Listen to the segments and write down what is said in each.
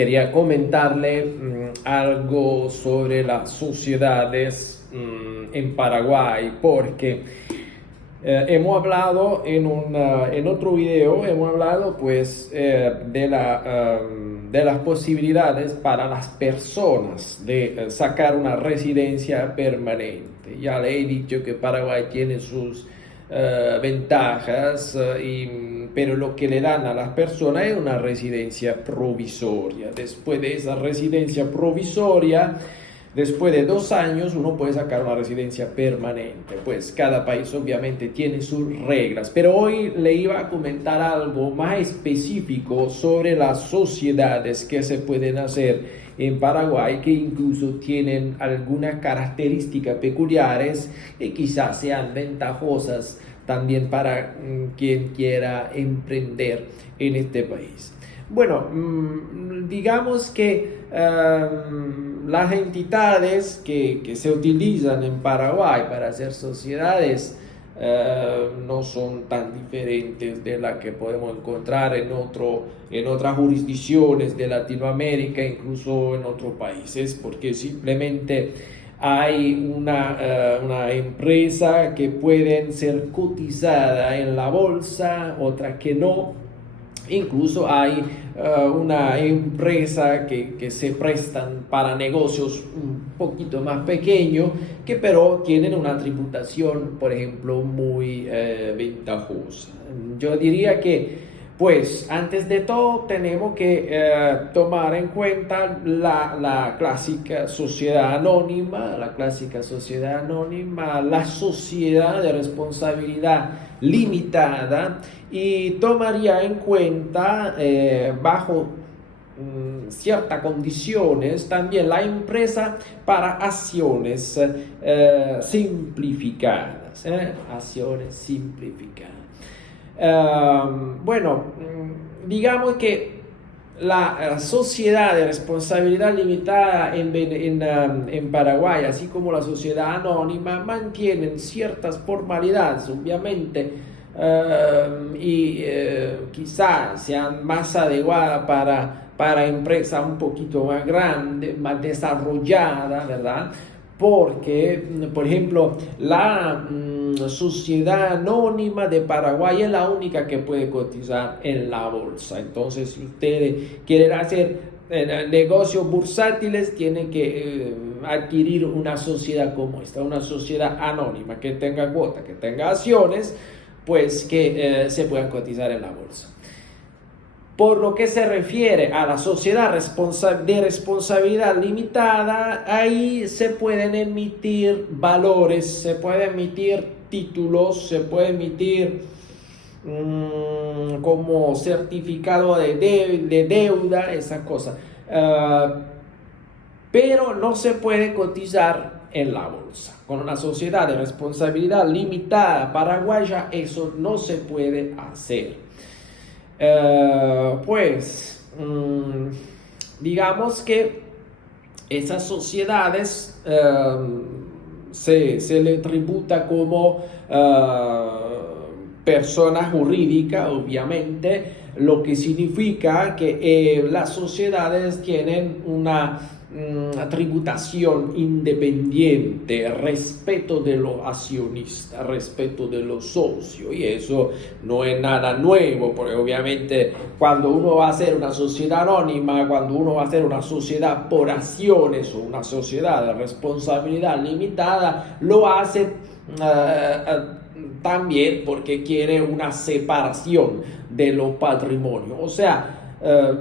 quería comentarle algo sobre las sociedades en Paraguay, porque hemos hablado en otro video, hemos hablado pues de las posibilidades para las personas de sacar una residencia permanente. Ya le he dicho que Paraguay tiene sus ventajas, pero lo que le dan a las personas es una residencia provisoria. Después de esa residencia provisoria, después de 2 años, uno puede sacar una residencia permanente. Pues cada país obviamente tiene sus reglas, pero hoy le iba a comentar algo más específico sobre las sociedades que se pueden hacer en Paraguay, que incluso tienen algunas características peculiares y quizás sean ventajosas también para quien quiera emprender en este país. Bueno, digamos que las entidades que se utilizan en Paraguay para hacer sociedades no son tan diferentes de las que podemos encontrar en otras jurisdicciones de Latinoamérica, incluso en otros países, porque simplemente hay una empresa que pueden ser cotizada en la bolsa, otra que no. Incluso hay una empresa que se prestan para negocios un poquito más pequeños, que pero tienen una tributación, por ejemplo, muy ventajosa. Yo diría que, pues, antes de todo, tenemos que tomar en cuenta la clásica sociedad anónima, la sociedad de responsabilidad limitada, y tomaría en cuenta bajo ciertas condiciones también la empresa para acciones simplificadas. Acciones simplificadas. Bueno, digamos que la sociedad de responsabilidad limitada en Paraguay, así como la sociedad anónima, mantienen ciertas formalidades, obviamente, y quizás sean más adecuadas para empresas un poquito más grandes, más desarrolladas, ¿verdad? Porque, por ejemplo, la sociedad anónima de Paraguay es la única que puede cotizar en la bolsa. Entonces, si ustedes quieren hacer negocios bursátiles, tienen que adquirir una sociedad como esta, una sociedad anónima que tenga cuota, que tenga acciones, pues que se puedan cotizar en la bolsa. Por lo que se refiere a la sociedad de responsabilidad limitada, ahí se pueden emitir valores, se pueden emitir títulos, se puede emitir como certificado de deuda, esa cosa. Pero no se puede cotizar en la bolsa. Con una sociedad de responsabilidad limitada paraguaya, eso no se puede hacer. Digamos que esas sociedades se le tributa como persona jurídica, obviamente, lo que significa que las sociedades tienen una tributación independiente, respeto de los accionistas, respeto de los socios, y eso no es nada nuevo, porque obviamente cuando uno va a hacer una sociedad anónima, cuando uno va a hacer una sociedad por acciones o una sociedad de responsabilidad limitada, lo hace también porque quiere una separación de los patrimonios. O sea,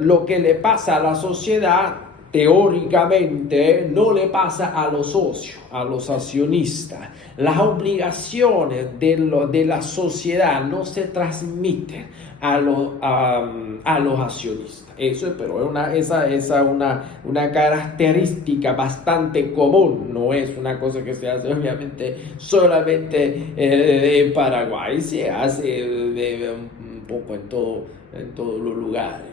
lo que le pasa a la sociedad teóricamente no le pasa a los socios, a los accionistas. Las obligaciones de la sociedad no se transmiten a los accionistas. Eso, pero esa es una característica bastante común, no es una cosa que se hace obviamente solamente en Paraguay, se hace un poco en todos los lugares.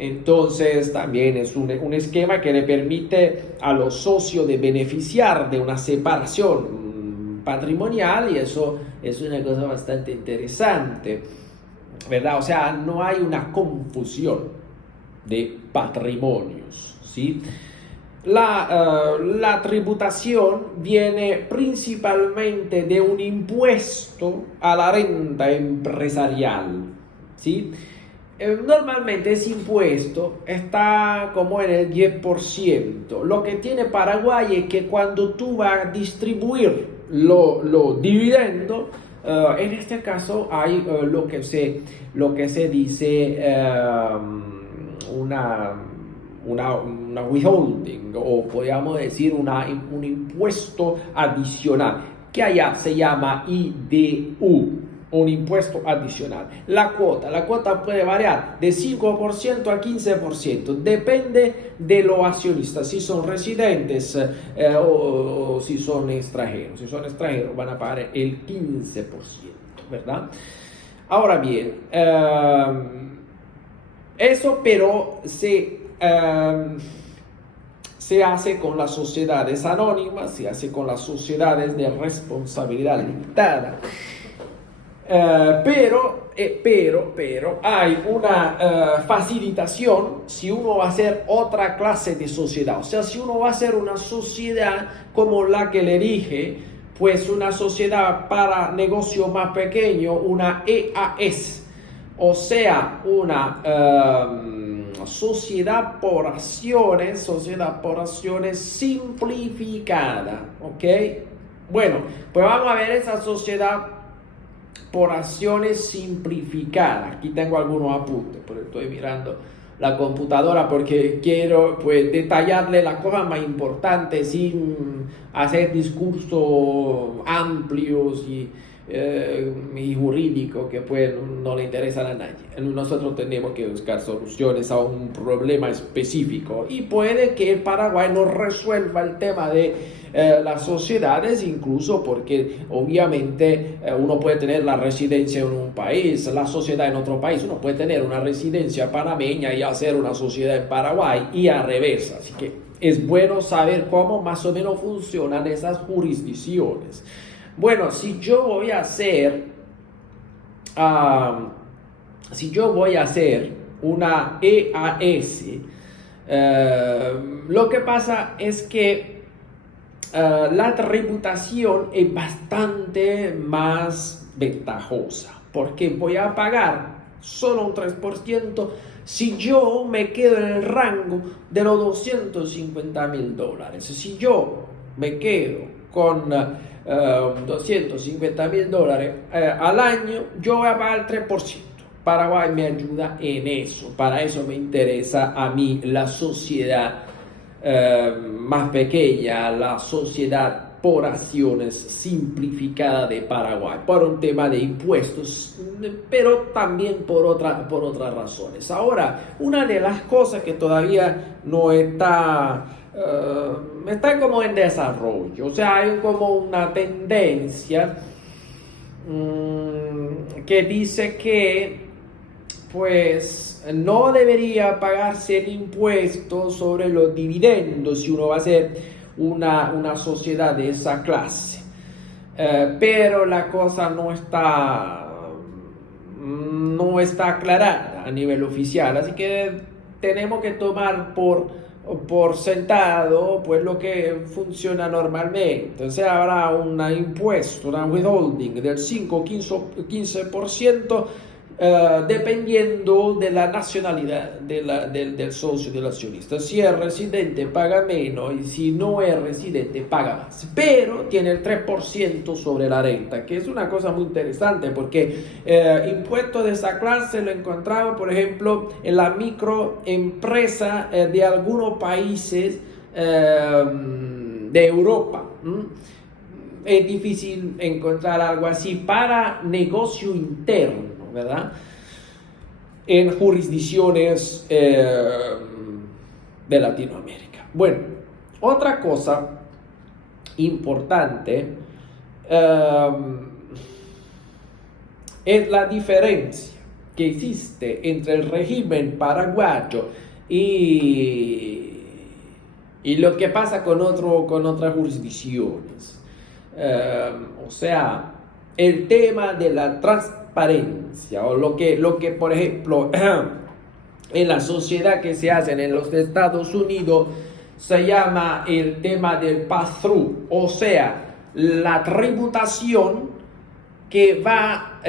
Entonces también es un esquema que le permite a los socios de beneficiar de una separación patrimonial, y eso es una cosa bastante interesante, ¿verdad? O sea, no hay una confusión de patrimonios, ¿sí? La tributación viene principalmente de un impuesto a la renta empresarial, ¿sí? Normalmente ese impuesto está como en el 10%. Lo que tiene Paraguay es que cuando tú vas a distribuir los dividendos, en este caso hay lo que se dice una withholding, o podríamos decir un impuesto adicional, que allá se llama IDU, un impuesto adicional. La cuota puede variar de 5% a 15%, depende de los accionistas, si son residentes o si son extranjeros. Si son extranjeros van a pagar el 15%, ¿verdad? Ahora bien, eso pero se hace con las sociedades anónimas, se hace con las sociedades de responsabilidad limitada. Pero hay una facilitación si uno va a hacer otra clase de sociedad. O sea, si uno va a hacer una sociedad como la que le dije, pues una sociedad para negocio más pequeño, una EAS, o sea, una sociedad por acciones simplificada, ¿ok? Bueno, pues vamos a ver esa sociedad por acciones simplificada. Aquí tengo algunos apuntes, pero estoy mirando la computadora porque quiero pues detallarle las cosas más importantes sin hacer discursos amplios y jurídicos que pues no le interesan a nadie. Nosotros tenemos que buscar soluciones a un problema específico y puede que el Paraguay no resuelva el tema de las sociedades, incluso porque obviamente uno puede tener la residencia en un país, la sociedad en otro país. Uno puede tener una residencia panameña y hacer una sociedad en Paraguay y al revés. Así que es bueno saber cómo más o menos funcionan esas jurisdicciones. Bueno, si yo voy a hacer una EAS, lo que pasa es que la tributación es bastante más ventajosa, porque voy a pagar solo un 3% si yo me quedo en el rango de los $250.000. Si yo me quedo con $250.000 al año, yo voy a pagar el 3%. Paraguay me ayuda en eso. Para eso me interesa a mí la sociedad más pequeña, la sociedad por acciones simplificada de Paraguay, por un tema de impuestos, pero también por otras razones. Ahora, una de las cosas que todavía no está como en desarrollo, o sea, hay como una tendencia que dice que pues no debería pagarse el impuesto sobre los dividendos si uno va a hacer una sociedad de esa clase, pero la cosa no está aclarada a nivel oficial, así que tenemos que tomar por sentado pues lo que funciona normalmente. Entonces habrá un impuesto, una withholding del 5-15%, dependiendo de la nacionalidad del socio, del accionista. Si es residente paga menos y si no es residente paga más, pero tiene el 3% sobre la renta, que es una cosa muy interesante porque impuestos de esa clase lo encontramos por ejemplo en la microempresa de algunos países de Europa. Es difícil encontrar algo así para negocio interno, ¿verdad? En jurisdicciones de Latinoamérica. Bueno, otra cosa importante es la diferencia que existe entre el régimen paraguayo y lo que pasa con otras jurisdicciones. O sea, el tema de la transparencia o lo que por ejemplo en la sociedad que se hacen en los Estados Unidos se llama el tema del pass-through, o sea, la tributación que va,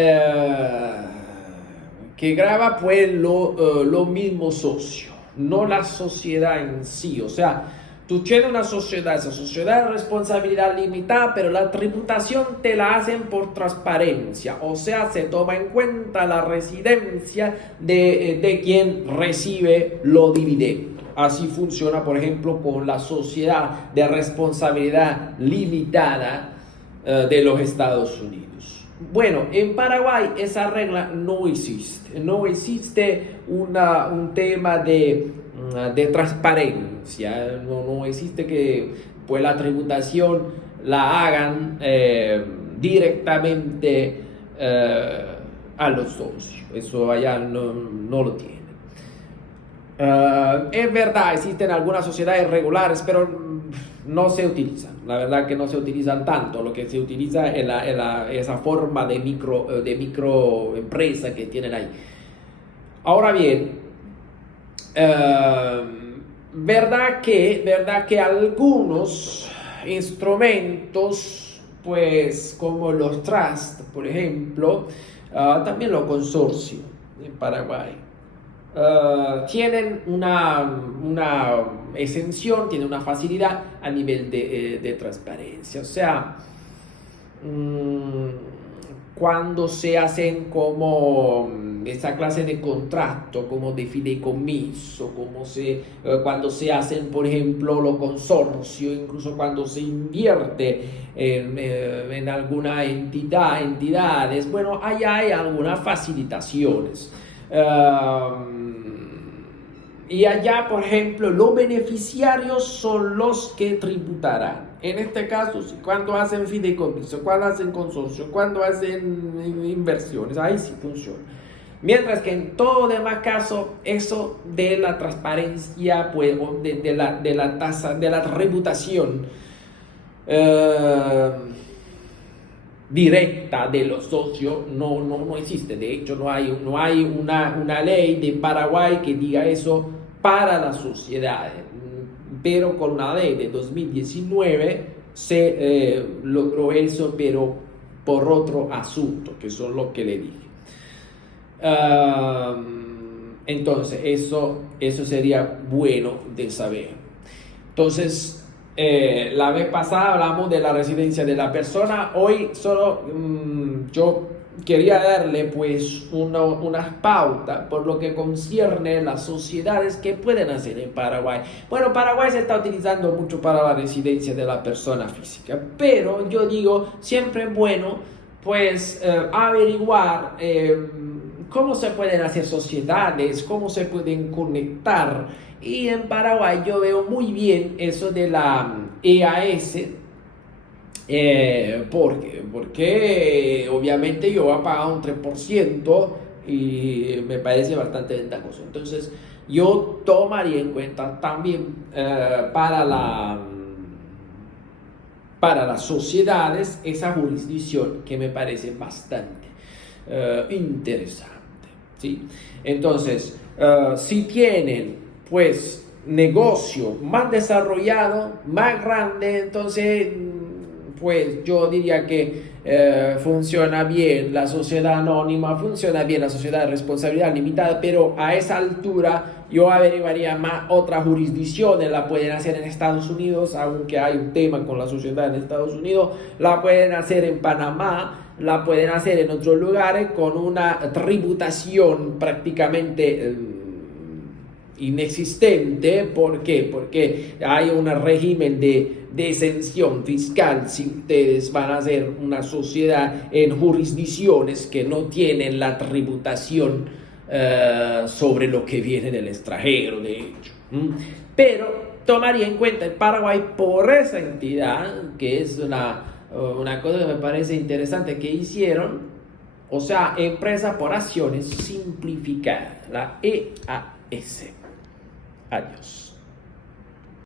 que graba pues lo mismo socio, no la sociedad en sí. O sea, tú tienes una sociedad, esa sociedad es responsabilidad limitada, pero la tributación te la hacen por transparencia, o sea, se toma en cuenta la residencia de quien recibe los dividendos. Así funciona, por ejemplo, con la sociedad de responsabilidad limitada de los Estados Unidos. Bueno, en Paraguay esa regla no existe. No existe un tema de transparencia. No existe que pues, la tributación la hagan directamente a los socios. Eso allá no lo tiene. Es verdad, existen algunas sociedades regulares, pero no se utilizan. La verdad que no se utilizan tanto. Lo que se utiliza es esa forma de microempresa que tienen ahí. Ahora bien, verdad que algunos instrumentos, pues como los trusts, por ejemplo, también los consorcios en Paraguay, tienen una exención, tienen una facilidad a nivel de transparencia. O sea, cuando se hacen como esa clase de contrato, como de fideicomiso, cuando se hacen, por ejemplo, los consorcios, incluso cuando se invierte en alguna entidades, bueno, allá hay algunas facilitaciones. Y allá, por ejemplo, los beneficiarios son los que tributarán. En este caso, cuando hacen fideicomiso, cuando hacen consorcio, cuando hacen inversiones, ahí sí funciona. Mientras que en todo demás caso, eso de la transparencia, pues, de la tasa, de la tributación directa de los socios no existe. De hecho, no hay una ley de Paraguay que diga eso para las sociedades, pero con una ley de 2019 se logró eso, pero por otro asunto, que son lo que le dije. Entonces, eso sería bueno de saber. Entonces, la vez pasada hablamos de la residencia de la persona. Hoy solo yo quería darle pues unas pautas por lo que concierne las sociedades que pueden hacer en Paraguay. Bueno, Paraguay se está utilizando mucho para la residencia de la persona física, pero yo digo, siempre es bueno pues averiguar cómo se pueden hacer sociedades, cómo se pueden conectar. Y en Paraguay yo veo muy bien eso de la EAS, porque obviamente yo voy a pagar un 3% y me parece bastante ventajoso. Entonces yo tomaría en cuenta también para las sociedades esa jurisdicción que me parece bastante interesante, ¿sí? Entonces, si tienen pues negocio más desarrollado, más grande, entonces pues yo diría que funciona bien la sociedad anónima, funciona bien la sociedad de responsabilidad limitada, pero a esa altura yo averiguaría más otras jurisdicciones. La pueden hacer en Estados Unidos, aunque hay un tema con la sociedad en Estados Unidos, la pueden hacer en Panamá, la pueden hacer en otros lugares con una tributación prácticamente inexistente. ¿Por qué? Porque hay un régimen de exención fiscal si ustedes van a hacer una sociedad en jurisdicciones que no tienen la tributación sobre lo que viene del extranjero, de hecho. Pero tomaría en cuenta el Paraguay por esa entidad, que es una cosa que me parece interesante que hicieron, o sea, empresa por acciones simplificada, la EAS. Adiós.